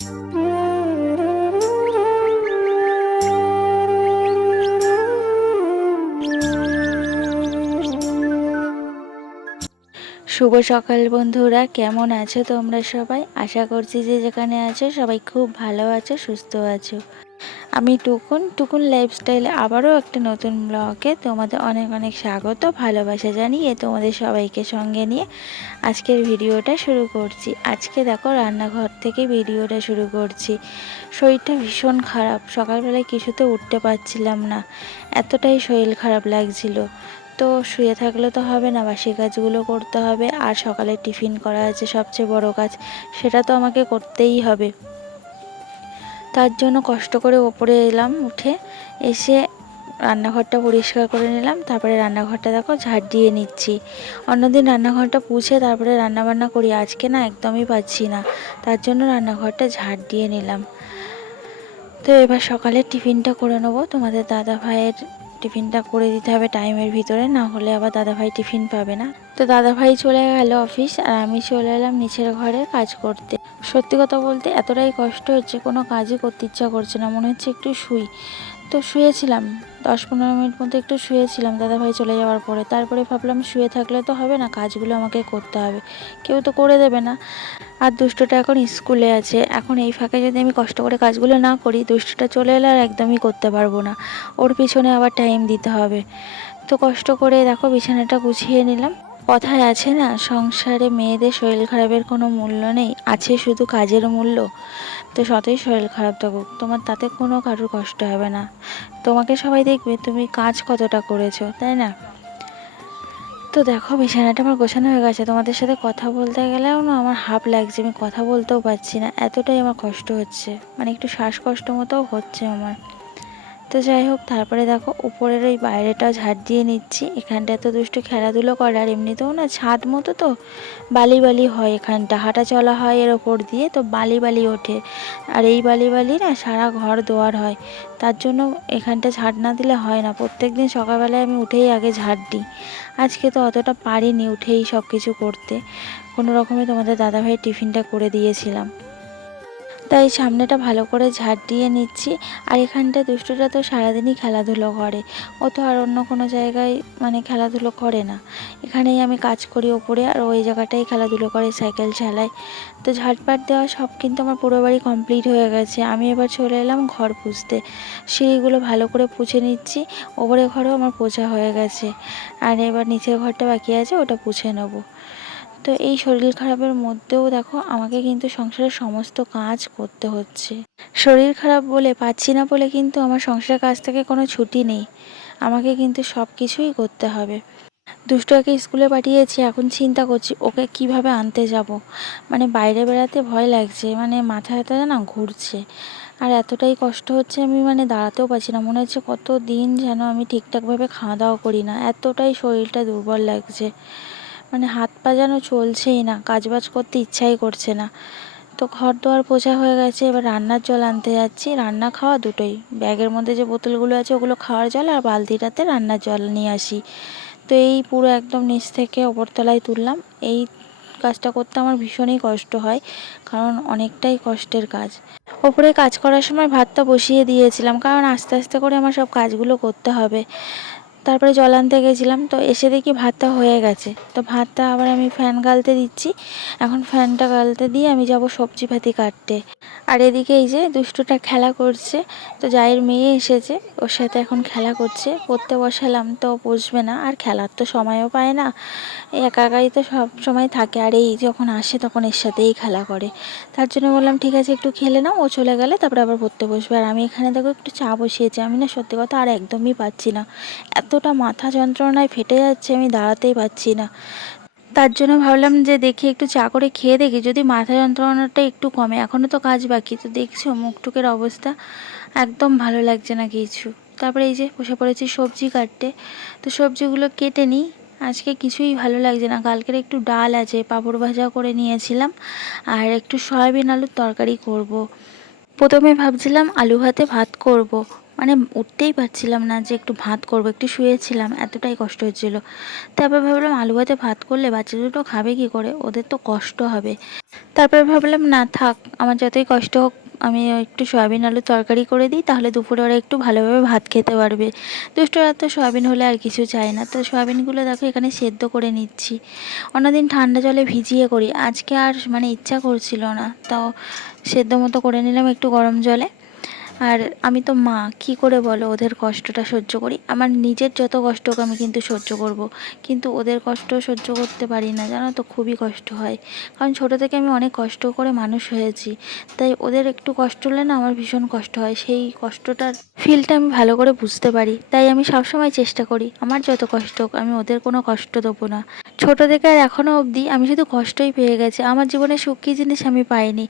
শুভ সকাল বন্ধুরা, কেমন আছো তোমরা সবাই? আশা করছি যে যেখানে আছো সবাই খুব ভালো আছো, সুস্থ আছো। আমি টুকুন লাইফস্টাইলে আবারও একটা নতুন ব্লগে তোমাদের অনেক অনেক স্বাগত, ভালোবাসা জানিয়ে তোমাদের সবাইকে সঙ্গে নিয়ে আজকের ভিডিওটা শুরু করছি। আজকে দেখো রান্নাঘর থেকে ভিডিওটা শুরু করছি। শরীরটা ভীষণ খারাপ, সকালবেলায় কিছুতে উঠতে পারছিলাম না, এতটাই শরীর খারাপ লাগছিল। তো শুয়ে থাকলে তো হবে না, বাসি কাজগুলো করতে হবে, আর সকালে টিফিন করা আছে সবচেয়ে বড় কাজ, সেটা তো আমাকে করতেই হবে। তার জন্য কষ্ট করে ওপরে এলাম, উঠে এসে রান্নাঘরটা পরিষ্কার করে নিলাম। তারপরে রান্নাঘরটা দেখো ঝাড় দিয়ে নিচ্ছি। অন্যদিন রান্নাঘরটা পুছে তারপরে রান্নাবান্না করি, আজকে না একদমই পাচ্ছি না, তার জন্য রান্নাঘরটা ঝাড় দিয়ে নিলাম। তো এবার সকালের টিফিনটা করে নেবো। তোমাদের দাদা ভাইয়ের টিফিনটা করে দিতে হবে টাইমের ভিতরে, না হলে আবার দাদাভাই টিফিন পাবে না। তো দাদাভাই চলে গেল অফিস, আর আমি চলে এলাম নিচের ঘরে কাজ করতে। সত্যি কথা বলতে এতটাই কষ্ট হচ্ছে, কোনো কাজই করতে ইচ্ছা করছে না, মনে হচ্ছে একটু শুই। তো শুয়েছিলাম 10-15 মিনিট মতো, একটু শুয়েছিলাম দাদাভাই চলে যাওয়ার পরে। তারপরে ভাবলাম শুয়ে থাকলে তো হবে না, কাজগুলো আমাকে করতে হবে, কেউ তো করে দেবে না। আর দুষ্টটা এখন স্কুলে আছে, এখন এই ফাঁকে যদি আমি কষ্ট করে কাজগুলো না করি, দুষ্টটা চলে এলে আর একদমই করতে পারবো না, ওর পিছনে আবার টাইম দিতে হবে। তো কষ্ট করে দেখো বিছানাটা গুছিয়ে নিলাম। কথায় আছে না, সংসারে মেয়েদের শরীর খারাপের কোনো মূল্য নেই, আছে শুধু কাজের মূল্য। তো যতই শরীর খারাপ থাকুক, তোমার তাতে কোনো কারোর কষ্ট হবে না, তোমাকে সবাই দেখবে তুমি কাজ কতটা করেছো, তাই না? তো দেখো বিছানাটা আমার গোছানো হয়ে গেছে। তোমাদের সাথে কথা বলতে গেলেও না আমার হাঁপ লাগছে, আমি কথা বলতেও পারছি না, এতটাই আমার কষ্ট হচ্ছে, মানে একটু শ্বাসকষ্ট মতোও হচ্ছে আমার। তো যাই হোক, তারপরে দেখো উপরের ওই বাইরেটাও ঝাড় দিয়ে নিচ্ছি। এখানটা এত দুষ্টু খেলাধুলো করে, আর এমনিতেও না ছাদ মতো তো বালি বালি হয়, এখানটা হাঁটা চলা হয় এর ওপর দিয়ে, তো বালি বালি ওঠে। আর এই বালি বালি না সারা ঘর দোয়ার হয়, তার জন্য এখানটা ঝাড় না দিলে হয় না। প্রত্যেক দিন সকালবেলায় আমি উঠেই আগে ঝাড় দিই। আজকে তো অতটা পারিনি উঠেই সব কিছু করতে, কোনো রকমে তোমাদের দাদাভাইয়ের টিফিনটা করে দিয়েছিলাম, তাই সামনেটা ভালো করে ঝাড় দিয়ে নিচ্ছি। আর এখানটা দুষ্টুটা তো সারাদিনই খেলাধুলো করে, ও তো আর অন্য কোনো জায়গায় মানে খেলাধুলো করে না। এখানেই আমি কাজ করি ওপরে, আর ওই জায়গাটাই খেলাধুলো করে, সাইকেল চালায়। তো ঝাড়পাট দেওয়া সব কিন্তু আমার পুরো বাড়ি কমপ্লিট হয়ে গেছে। আমি এবার চলে এলাম ঘর পুছতে, সিঁড়িগুলো ভালো করে পুছে নিচ্ছি। ওপরে ঘরেও আমার পোছা হয়ে গেছে, আর এবার নিচের ঘরটা বাকি আছে, ওটা পুছে নেবো। তো এই শরীর খারাপের মধ্যেও দেখো আমাকে কিন্তু সংসারের সমস্ত কাজ করতে হচ্ছে। শরীর খারাপ বলে পাচ্ছি না বলে কিন্তু আমার সংসারের কাজ থেকে কোনো ছুটি নেই, আমাকে কিন্তু সব কিছুই করতে হবে। দুষ্টুকে স্কুলে পাঠিয়েছি, এখন চিন্তা করছি ওকে কিভাবে আনতে যাব। মানে বাইরে বেড়াতে ভয় লাগছে, মানে মাথা ব্যথা না ঘুরছে, আর এতটাই কষ্ট হচ্ছে আমি মানে দাঁড়াতেও পারছি না, মনে হচ্ছে কত দিন যেন আমি ঠিকঠাকভাবে খাওয়া দাওয়া করি না, এতটাই শরীরটা দুর্বল লাগছে। মানে হাত পা যেন চলছেই না, কাজবাজ করতে ইচ্ছাই করছে না। তো ঘর দোয়ার পোছা হয়ে গেছে, এবার রান্নার জল আনতে যাচ্ছি, রান্না খাওয়া দুটোই। ব্যাগের মধ্যে যে বোতলগুলো আছে ওগুলো খাওয়ার জল, আর বালতিটাতে রান্নার জল নিয়ে আসি। তো এই পুরো একদম নিচ থেকে ওপরতলায় তুললাম। এই কাজটা করতে আমার ভীষণই কষ্ট হয়, কারণ অনেকটাই কষ্টের কাজ। ওপরে কাজ করার সময় ভাতটা বসিয়ে দিয়েছিলাম, কারণ আস্তে আস্তে করে আমার সব কাজগুলো করতে হবে। তারপরে জল আনতে গেছিলাম, তো এসে দেখি ভাতটা হয়ে গেছে। তো ভাতটা আবার আমি ফ্যান গালতে দিচ্ছি, এখন ফ্যানটা গালতে দিয়ে আমি যাব সবজি পাতি কাটতে। আর এদিকে এই যে দুষ্টুটা খেলা করছে, তো জায়ের মেয়ে এসেছে, ওর সাথে এখন খেলা করছে। পড়তে বসালাম তো বসবে না, আর খেলার তো সময়ও পায় না, এই একা একাই তো সব সময় থাকে, আর এই যখন আসে তখন এর সাথেই খেলা করে। তার জন্য বললাম ঠিক আছে একটু খেলে নাও, ও চলে গেলে তারপরে আবার পড়তে বসবে। আর আমি এখানে দেখো একটু চা বসিয়েছি, আমি না সত্যি কথা আর একদমই পাচ্ছি না, এতটা মাথা যন্ত্রণায় ফেটে যাচ্ছে, আমি দাঁড়াতেই পারছি না। তার জন্য ভাবলাম যে দেখি একটু চা করে খেয়ে দেখি যদি মাথা যন্ত্রণাটা একটু কমে। এখনও তো কাজ বাকি, তো দেখছো মুখটুকের অবস্থা, একদম ভালো লাগছে না কিছু। তারপরে এই যে বসে পড়েছি সবজি কাটতে, তো সবজিগুলো কেটে নিই। আজকে কিছুই ভালো লাগছে না, কালকের একটু ডাল আছে, পাঁপড় ভাজা করে নিয়েছিলাম, আর একটু সয়াবিন আলুর তরকারি করব। প্রথমে ভাবছিলাম আলু ভাতে ভাত করব, মানে উঠতেই পারছিলাম না যে একটু ভাত করবো, একটু শুয়েছিলাম, এতটাই কষ্ট হচ্ছিল। তারপর ভাবলাম আলু ভাতে ভাত করলে বাচ্চা দুটো খাবে কি করে, ওদের তো কষ্ট হবে। তারপরে ভাবলাম না থাক, আমার যতই কষ্ট হোক আমি একটু সয়াবিন আলুর তরকারি করে দিই, তাহলে দুপুরে ওরা একটু ভালোভাবে ভাত খেতে পারবে। দুষ্টরা তো সয়াবিন হলে আর কিছু চায় না। তো সয়াবিনগুলো দেখো এখানে সেদ্ধ করে নিচ্ছি। অন্যদিন ঠান্ডা জলে ভিজিয়ে করি, আজকে আর মানে ইচ্ছা করছিল না, তাও সেদ্ধ মতো করে নিলাম একটু গরম জলে। আর আমি তো মা, কি করে বলো ওদের কষ্টটা সহ্য করি? আমার নিজের যত কষ্ট হোক আমি কিন্তু সহ্য করব, কিন্তু ওদের কষ্ট সহ্য করতে পারি না, জানো তো, খুবই কষ্ট হয়। কারণ ছোটো থেকে আমি অনেক কষ্ট করে মানুষ হয়েছি, তাই ওদের একটু কষ্ট হলে না আমার ভীষণ কষ্ট হয়। সেই কষ্টটার ফিলটা আমি ভালো করে বুঝতে পারি, তাই আমি সবসময় চেষ্টা করি আমার যত কষ্ট হোক আমি ওদের কোনো কষ্ট দেবো না। ছোটো থেকে আর এখনও অবধি আমি শুধু কষ্টই পেয়ে গেছি, আমার জীবনে সুখ কী জিনিস আমি পাইনি।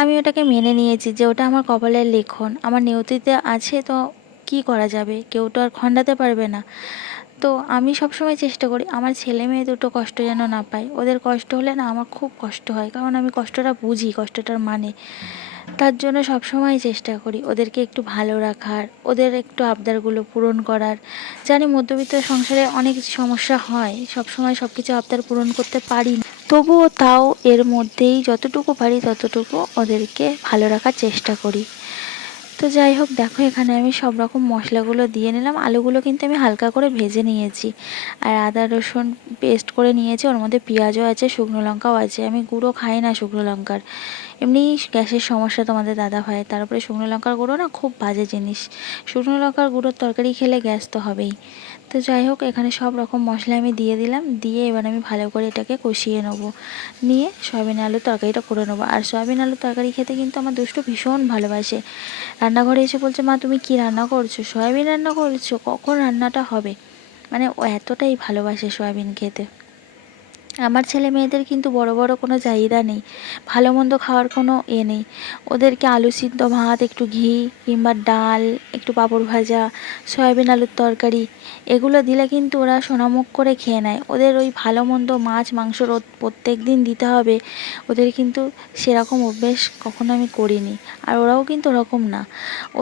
আমি ওটাকে মেনে নিয়েছি যে ওটা আমার কপালের লিখন, আমার নিয়তিতে আছে, তো কি করা যাবে, কেউ তো আর খণ্ডাতে পারবে না। তো আমি সবসময় চেষ্টা করি আমার ছেলে মেয়ে দুটো কষ্ট যেন না পায়। ওদের কষ্ট হলে না আমার খুব কষ্ট হয়, কারণ আমি কষ্টটা বুঝি, কষ্টটার মানে। তার জন্য সবসময় চেষ্টা করি ওদেরকে একটু ভালো রাখার, ওদের একটু আবদারগুলো পূরণ করার। জানি মধ্যবিত্ত সংসারে অনেক সমস্যা হয়, সবসময় সব কিছু আবদার পূরণ করতে পারি না, তবুও তাও এর মধ্যেই যতটুকু পারি ততটুকু ওদেরকে ভালো রাখার চেষ্টা করি। তো যাই হোক, দেখো এখানে আমি সব রকম মশলাগুলো দিয়ে নিলাম। আলুগুলো কিন্তু আমি হালকা করে ভেজে নিয়েছি, আর আদা রসুন পেস্ট করে নিয়েছি, ওর মধ্যে পেঁয়াজও আছে, শুকনো লঙ্কাও আছে। আমি গুঁড়ো খাই না শুকনো লঙ্কার, এমনি গ্যাসের সমস্যা তোমাদের দাদা ভাই, তারপরে শুকনো লঙ্কার গুঁড়ো না খুব বাজে জিনিস, শুকনো লঙ্কার গুঁড়োর তরকারি খেলে গ্যাস তো হবেই। তো যাই হোক, এখানে সব রকম মশলা আমি দিয়ে দিলাম, দিয়ে এবার আমি ভালো করে এটাকে কষিয়ে নেবো, নিয়ে সয়াবিন আলুর তরকারিটা করে নেবো। আর সয়াবিন আলুর তরকারি খেতে কিন্তু আমার দুষ্টু ভীষণ ভালোবাসে। রান্নাঘরে এসে বলছে, মা তুমি কি রান্না করছো? সয়াবিন রান্না করছো, কখন রান্নাটা হবে? মানে ও এতটাই ভালোবাসে সয়াবিন খেতে। আমার ছেলে মেয়েদের কিন্তু বড় বড় কোনো চাহিদা নেই, ভালো মন্দ খাওয়ার কোনো নেই। ওদেরকে আলু সিদ্ধ ভাত, একটু ঘি কিংবা ডাল, একটু পাঁপড় ভাজা, সয়াবিন আলুর তরকারি, এগুলো দিলে কিন্তু ওরা সোনামুখ করে খেয়ে নেয়। ওদের ওই ভালো মন্দ মাছ মাংস প্রত্যেক দিন দিতে হবে, ওদের কিন্তু সেরকম অভ্যেস কখনো আমি করিনি। আর ওরাও কিন্তু ওরকম না,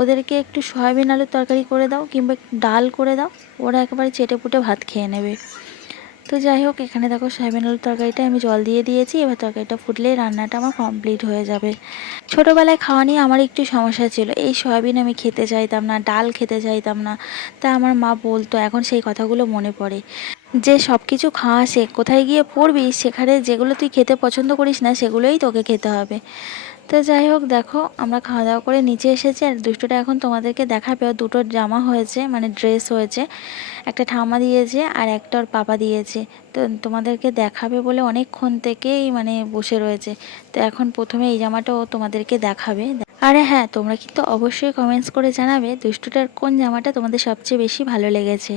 ওদেরকে একটু সয়াবিন আলুর তরকারি করে দাও কিংবা একটু ডাল করে দাও, ওরা একেবারে চেটেপুটে ভাত খেয়ে নেবে। তো যাই হোক, এখানে দেখো সয়াবিন আলুর তরকারিটা আমি জল দিয়ে দিয়েছি, এবার তরকারিটা ফুটলেই রান্নাটা আমার কমপ্লিট হয়ে যাবে। ছোটোবেলায় খাওয়া নিয়ে আমার একটু সমস্যা ছিল, এই সয়াবিন আমি খেতে চাইতাম না, ডাল খেতে চাইতাম না। তা আমার মা বলতো, এখন সেই কথাগুলো মনে পড়ে যে সব কিছু খাওয়া শেখ, কোথায় গিয়ে পড়বি সেখানে যেগুলো তুই খেতে পছন্দ করিস না সেগুলোই তোকে খেতে হবে। তো যাই হোক, দেখো আমরা খাওয়া দাওয়া করে নিচে এসেছি, আর দুষ্টুটা এখন তোমাদেরকে দেখাবে। ওর দুটো জামা হয়েছে, মানে ড্রেস হয়েছে, একটা ঠাম্মা দিয়েছে আর একটা ওর পাপা দিয়েছে। তো তোমাদেরকে দেখাবে বলে অনেকক্ষণ থেকেই মানে বসে রয়েছে। তো এখন প্রথমে এই জামাটা ও তোমাদেরকে দেখাবে। আরে হ্যাঁ, তোমরা কিন্তু অবশ্যই কমেন্টস করে জানাবে দুষ্টুটার কোন জামাটা তোমাদের সবচেয়ে বেশি ভালো লেগেছে।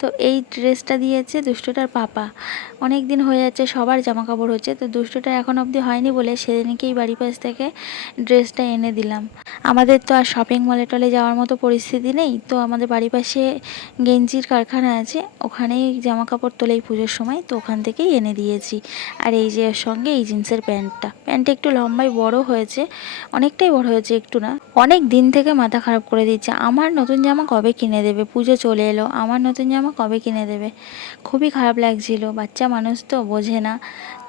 তো এই ড্রেসটা দিয়েছে দুষ্টুটার পাপা। অনেক দিন হয়ে যাচ্ছে, সবার জামা কাপড় হচ্ছে, তো দুষ্টুটার এখন অবধি হয়নি বলে সেদিনকেই বাড়ির পাশ থেকে ড্রেসটা এনে দিলাম। আমাদের তো আর শপিং মলে টলে যাওয়ার মতো পরিস্থিতি নেই, তো আমাদের বাড়ির পাশে গেঞ্জির কারখানা আছে, ওখানেই জামা কাপড় তোলে এই পুজোর সময়, তো ওখান থেকেই এনে দিয়েছি। আর এই যে এর সঙ্গে এই জিন্সের প্যান্টটা একটু লম্বায় বড় হয়েছে, অনেকটাই বড় হয়েছে, একটু না। অনেক দিন থেকে মাথা খারাপ করে দিচ্ছে, আমার নতুন জামা কবে কিনে দেবে, পুজো চলে এলো, আমার নতুন জামা কবে কিনে দেবে। খুবই খারাপ লাগছিল, বাচ্চা মানুষ তো বোঝে না।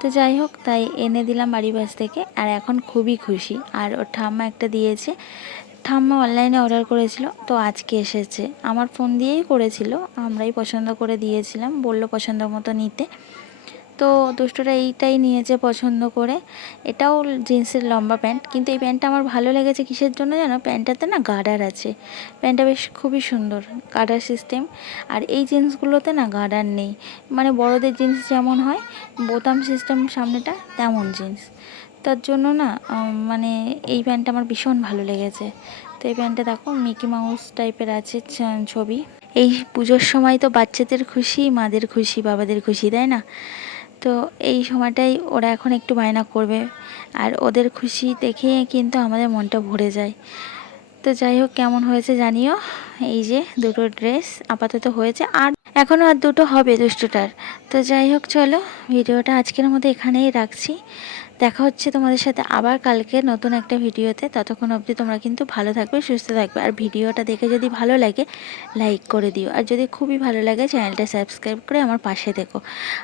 তো যাই হোক, তাই এনে দিলাম বাড়ির পাশ থেকে, আর এখন খুবই খুশি। আর ওর ঠাম্মা একটা দিয়েছে, ঠাম্মা অনলাইনে অর্ডার করেছিল, তো আজকে এসেছে, আমার ফোন দিয়েই করেছিল, আমরাই পছন্দ করে দিয়েছিলাম, বললো পছন্দ মতো নিতে। তো দুষ্টুরা এইটাই নিয়েছে পছন্দ করে। এটাও জিন্সের লম্বা প্যান্ট, কিন্তু এই প্যান্টটা আমার ভালো লেগেছে কিসের জন্য জানো? প্যান্টটাতে না গার্ডার আছে, প্যান্টটা বেশ খুবই সুন্দর, গার্ডার সিস্টেম। আর এই জিন্সগুলোতে না গার্ডার নেই, মানে বড়দের জিন্স যেমন হয় বোতাম সিস্টেম সামনেটা, তেমন জিন্স। তার জন্য না মানে এই প্যান্টটা আমার ভীষণ ভালো লেগেছে। তো এই প্যান্টটা দেখো মিকি মাউস টাইপের আছে ছবি। এই পুজোর সময় তো বাচ্চাদের খুশি, মাদের খুশি, বাবাদের খুশি, তাই না? তো এই সময়টাই ওরা এখন একটু বায়না করবে, আর ওদের খুশি দেখে কিন্তু আমাদের মনটা ভরে যায়। তো যাই হোক, কেমন হয়েছে জানিও। এই যে দুটো ড্রেস আপাতত হয়েছে, আর এখনও আর দুটো হবে দুষ্টুটার। তো যাই হোক, চলো ভিডিওটা আজকের মতো এখানেই রাখছি। দেখা হচ্ছে তোমাদের সাথে আবার কালকে নতুন একটা ভিডিওতে। ততক্ষণ অবধি তোমরা কিন্তু ভালো থাকবে, সুস্থ থাকবে। আর ভিডিওটা দেখে যদি ভালো লাগে লাইক করে দিও, আর যদি খুবই ভালো লাগে চ্যানেলটা সাবস্ক্রাইব করে আমার পাশে থেকো,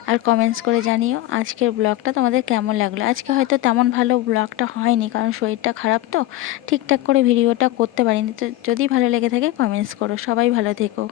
আর কমেন্টস করে জানিও আজকের ব্লগটা তোমাদের কেমন লাগলো। আজকে হয়তো তেমন ভালো ব্লগটা হয়নি, কারণ শরীরটা খারাপ তো ঠিকঠাক করে ভিডিওটা করতে পারিনি। তো যদি ভালো লেগে থাকে কমেন্টস করো। সবাই ভালো থেকো।